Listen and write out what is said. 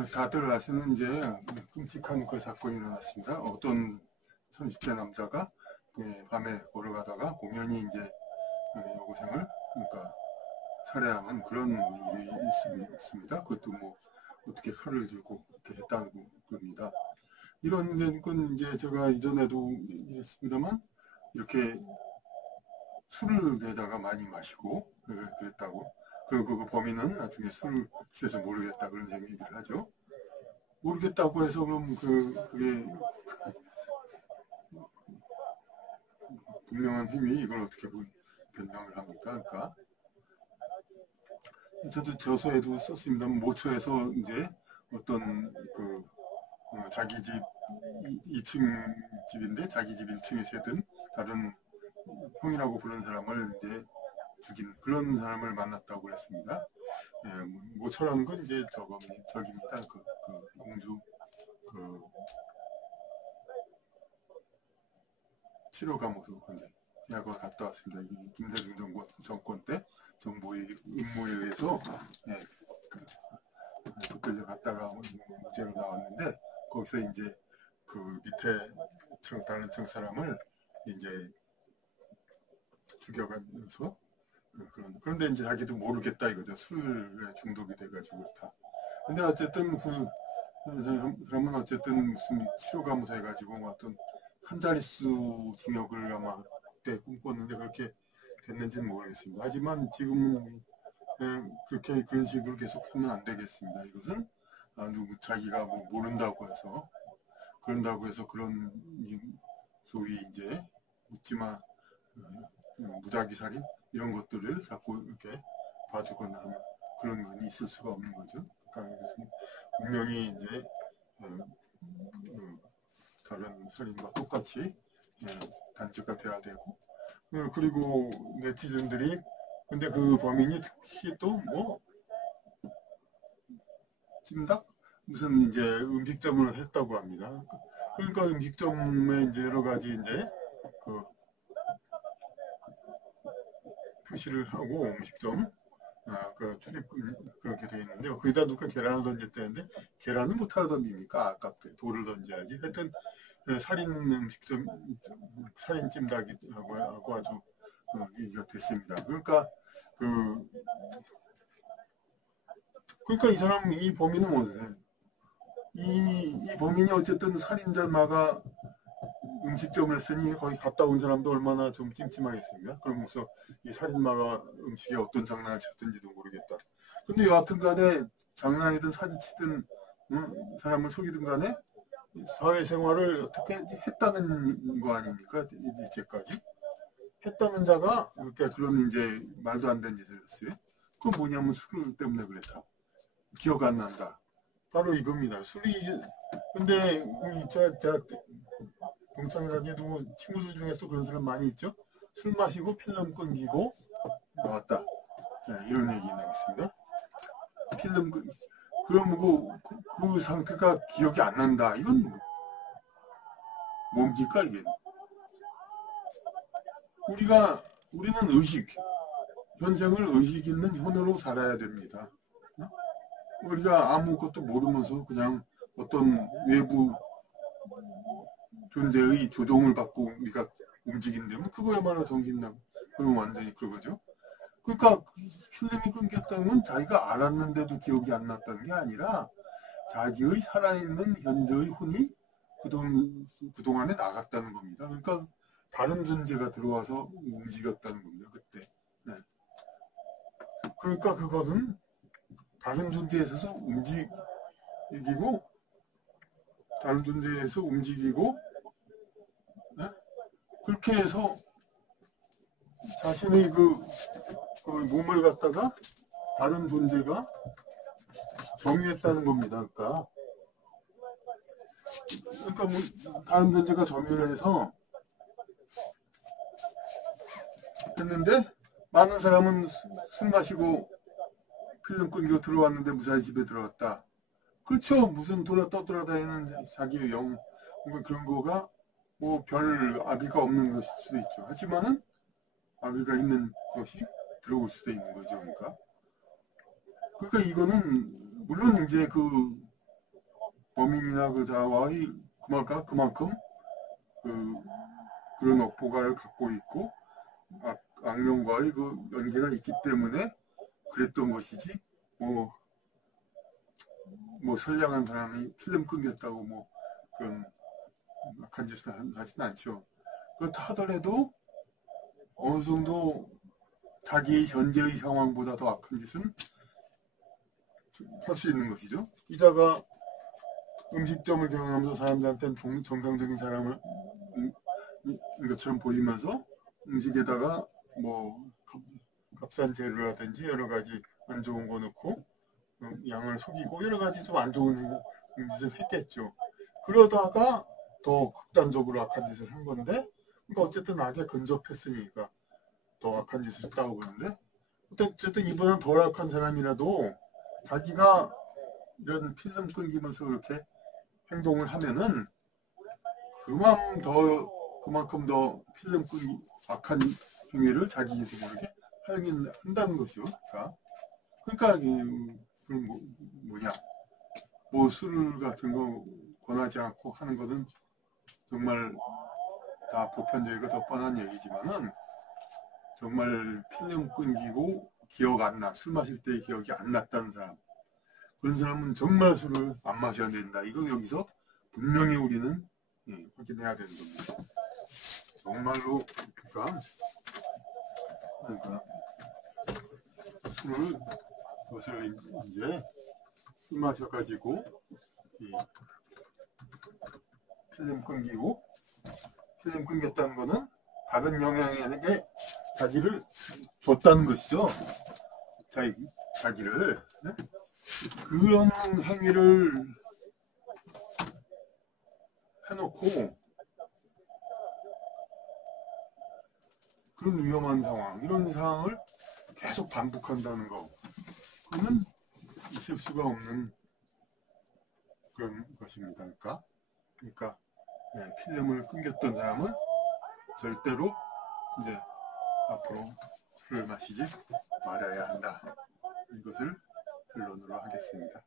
다들 아시는 이제 끔찍한 그 사건이 일어났습니다. 어떤 30대 남자가 밤에 걸어가다가 공연히 이제 여고생을 그러니까 살해하는 그런 일이 있습니다. 그것도 뭐 어떻게 칼을 들고 이렇게 했다는 겁니다. 이런 건 이제 제가 이전에도 얘기했습니다만 이렇게 술을 내다가 많이 마시고 그랬다고. 그리고 그 범인은 나중에 술을 취해서 모르겠다 그런 얘기를 하죠. 모르겠다고 해서 그럼 그게 분명한 힘이 이걸 어떻게 변명을 합니까? 그러니까 저도 저서에도 썼습니다만 모처에서 이제 어떤 자기 집 2층 집인데 자기 집 1층에 새든 다른 형이라고 부르는 사람을 이제 죽인 그런 사람을 만났다고 그랬습니다. 예, 모처라는 건 이제 저기입니다. 공주 치료 감옥으로 이제 대학을 갔다 왔습니다. 김대중 정권 때 정부의 임무에 의해서 붙들려 갔다가 무죄로 나왔는데 거기서 이제 그 밑에 다른 층 사람을 이제 죽여가면서 그런데 이제 자기도 모르겠다 이거죠. 술에 중독이 돼가지고 그렇다. 근데 어쨌든 그러면 어쨌든 무슨 치료감호사 해가지고 어떤 한 자릿수 징역을 아마 그때 꿈꿨는데 그렇게 됐는지는 모르겠습니다. 하지만 지금은 그렇게 그런 식으로 계속 하면 안 되겠습니다. 이것은 자기가 뭐 모른다고 해서 그런다고 해서 그런 소위 이제 묻지마 무작위 살인 이런 것들을 자꾸 이렇게 봐주거나 하는 그런 건 있을 수가 없는 거죠. 그러니까 분명히 이제 다른 살인과 똑같이 단죄가 돼야 되고 그리고 네티즌들이 근데 그 범인이 특히 또 뭐 찜닭 무슨 이제 음식점을 했다고 합니다. 그러니까 음식점에 이제 여러 가지 이제 그 표시를 하고 음식점 그 출입금 그렇게 돼 있는데요. 거기다 누가 계란을 던졌다는데 계란은 못하러 던집니까? 아깝게 돌을 던져야지. 하여튼 살인 음식점 살인 찜닭이라고 하고 아주 얘기가 됐습니다. 그러니까 이 사람 이 범인은 뭐예요? 이 범인이 어쨌든 살인자마가 음식점을 했으니 거기 갔다 온 사람도 얼마나 좀 찜찜하겠습니까? 그러면서 이 살인마가 음식에 어떤 장난을 쳤든지도 모르겠다. 근데 여하튼 간에 장난이든 사기치든 사람을 속이든 간에 사회생활을 어떻게 했다는 거 아닙니까? 이제까지 했다는 자가 그러니까 그런 이제 말도 안 되는 짓을 했어요. 그건 뭐냐면 술 때문에 그랬다. 기억 안 난다. 바로 이겁니다. 술이 근데 우리 대학 동창회사에 누구 친구들 중에서 그런 사람 많이 있죠. 술 마시고 필름 끊기고 나왔다. 이런 얘기 나왔습니다. 필름 그럼 그 상태가 기억이 안 난다. 이건 뭡니까 이게? 우리는 현생을 의식 있는 현으로 살아야 됩니다. 우리가 아무것도 모르면서 그냥 어떤 외부 존재의 조종을 받고 우리가 움직인다면 그거야말로 정신나고 그건 완전히 그거죠. 그러니까 필름이 끊겼다는 건 자기가 알았는데도 기억이 안 났다는 게 아니라 자기의 살아있는 현재의 혼이 그동안에 나갔다는 겁니다. 그러니까 다른 존재가 들어와서 움직였다는 겁니다. 그때. 네. 그러니까 그거는 다른 존재에서 움직이고 다른 존재에서 움직이고 네? 그렇게 해서 자신의 그 몸을 갖다가 다른 존재가 점유했다는 겁니다. 그러니까 뭐 다른 존재가 점유를 해서 했는데 많은 사람은 술 마시고 필름 끊기고 들어왔는데 무사히 집에 들어왔다. 그렇죠. 무슨 떠돌아다니는 자기의 영 그런 거가 뭐 별 악의가 없는 것일 수도 있죠. 하지만은 악의가 있는 것이 들어올 수도 있는 거죠. 그러니까 이거는 물론 이제 범인이나 그 자와의 그만큼 그런 업보가를 갖고 있고 악령과의 그 연계가 있기 때문에 그랬던 것이지 뭐 선량한 사람이 필름 끊겼다고 뭐 그런 악한 짓을 하진 않죠. 그렇다 하더라도 어느 정도 자기의 현재의 상황보다 더 악한 짓은 할 수 있는 것이죠. 기자가 음식점을 경영하면서 사람들한테는 정상적인 사람을 것처럼 보이면서 음식에다가 뭐 값싼 재료라든지 여러 가지 안 좋은 거 넣고 양을 속이고 여러 가지 좀 안 좋은 짓을 했겠죠. 그러다가 더 극단적으로 악한 짓을 한 건데, 그러니까 어쨌든 악에 근접했으니까 더 악한 짓을 했다고 보는데, 어쨌든 이분은 덜 악한 사람이라도 자기가 이런 필름 끊기면서 그렇게 행동을 하면은 그만큼 더 필름 끊기 악한 행위를 자기도 모르게 한다는 거죠. 그러니까 뭐 술 같은 거 권하지 않고 하는 거는 정말 다 보편적이고 더 뻔한 얘기지만은 정말 필름 끊기고 술 마실 때 기억이 안 났다는 사람, 그런 사람은 정말 술을 안 마셔야 된다. 이걸 여기서 분명히 우리는 확인해야 되는 겁니다. 정말로 그러니까 것을 이제 술 마셔가지고 필름 끊겼다는 거는 다른 영향에게 자기를 줬다는 것이죠. 자기를. 네? 그런 행위를 해놓고 그런 위험한 상황, 이런 상황을 계속 반복한다는 거, 그거는 있을 수가 없는 그런 것입니다. 그러니까 필름을 끊겼던 사람은 절대로 이제 앞으로 술을 마시지 말아야 한다. 이것을 결론으로 하겠습니다.